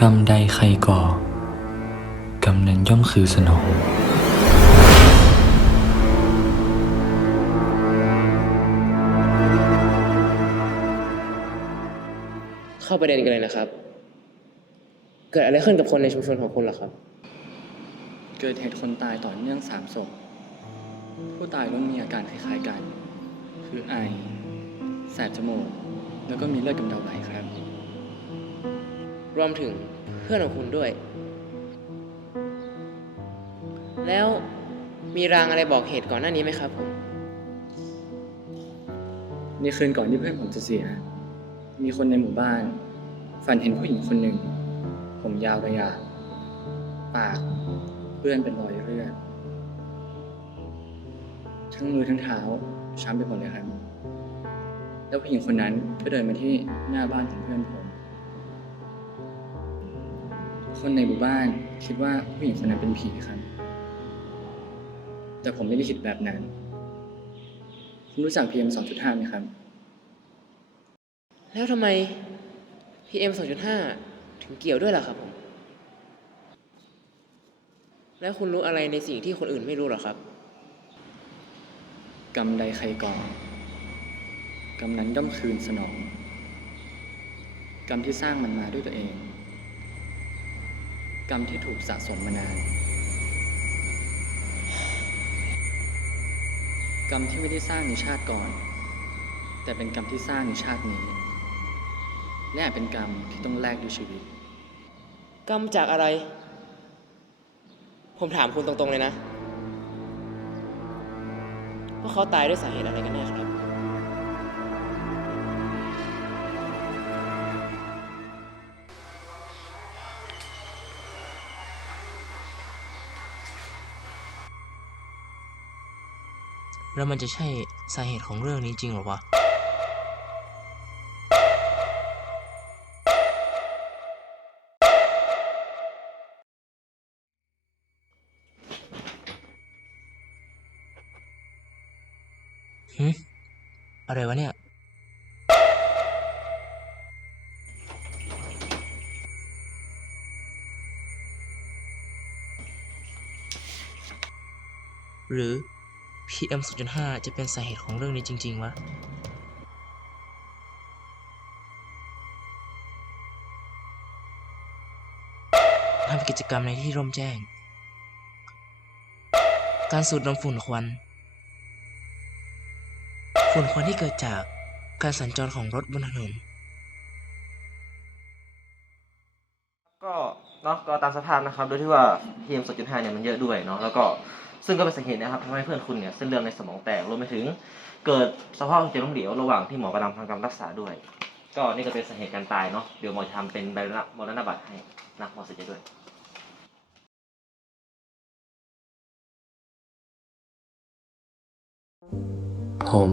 กรรมใดใครก่อ กรรมนั้นย่อมคือสนองเข้าประเด็นกันเลยนะครับ เกิดอะไรขึ้นกับคนในชุมชนของคุณเหรอครับ เกิดเหตุคนตายต่อเนื่องสามศพ ผู้ตายล้วนมีอาการคล้ายๆกัน คือไอ แสบจมูก แล้วก็มีเลือดกำเดาไหลครับ รวมถึงเพื่อนของคุณด้วย แล้วมีรางอะไรบอกเหตุก่อนหน้านี้ไหมครับผมในคืนก่อนที่เพื่อนผมจะเสีย มีคนในหมู่บ้าน ฝันเห็นผู้หญิงคนหนึ่ง ผมยาวระยะปากเปื้อนเป็นรอยเลือดทั้งมือทั้งเท้าช้ำไปหมดเลยครับ แล้วผู้หญิงคนนั้นก็เดินมาที่หน้าบ้านของเพื่อนผม คนในหมู่บ้าน คิดว่าผู้หญิงคนนั้นเป็นผีครับ แต่ผมไม่ได้คิดแบบนั้น คุณรู้จัก PM 2.5ไหมครับ แล้วทำไม PM 2.5 ถึงเกี่ยวด้วยล่ะครับผม แล้วคุณรู้อะไรในสิ่งที่คนอื่นไม่รู้หรอครับ กรรมใดใครก่อกรรมนั้นย่อมคืนสนอง กรรมที่สร้างมันมาด้วยตัวเอง กรรมที่ถูกสะสมมานาน กรรมที่ไม่ได้สร้างในชาติก่อน แต่เป็นกรรมที่สร้างในชาตินี้ และเป็นกรรมที่ต้องแลกด้วยชีวิต กรรมจากอะไร ผมถามคุณตรงๆเลยนะ ว่าเขาตายด้วยสาเหตุอะไรกันแน่ครับ แล้วมันจะใช่สาเหตุของเรื่องนี้จริงหรอวะ หืมอะไรวะเนี่ยหรือ PM 2.5จะเป็นสาเหตุของเรื่องนี้จริง ๆ วะทำกิจกรรมในที่ร่มแจ้ง การสูดดมฝุ่นควัน ฝุ่นควันที่เกิดจากการสัญจรของรถบนถนน ก็เนาะก็ตามสภาพนะครับโดยที่ว่า PM 2.5เนี่ยมันเยอะด้วยเนาะแล้วก็ ซึ่งก็เป็นสาเหตุนะครับทำให้เพื่อนคุณเนี่ยเส้นเลือดในสมองแตกรวมไปถึง เกิดสภาพหัวใจล้มเหลวระหว่างที่หมอกำลังทำการรักษาด้วย ก็นี่ก็เป็นสาเหตุการตายเนาะเดี๋ยวหมอจะทำเป็นใบมรณบัตรให้นะหมอเสียใจด้วยผม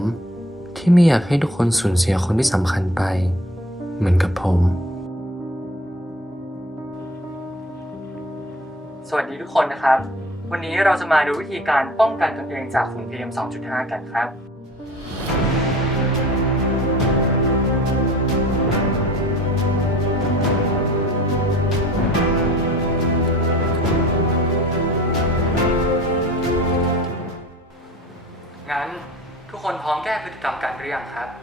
ที่ไม่อยากให้ทุกคนสูญเสียคนที่สำคัญไป เหมือนกับผม สวัสดีทุกคนนะครับ วันนี้เราจะมาดูวิธีการป้องกันตนเองจากฝุ่น PM 2.5 กันครับ งั้นทุกคนพร้อมแก้พฤติกรรมกันหรือยังครับ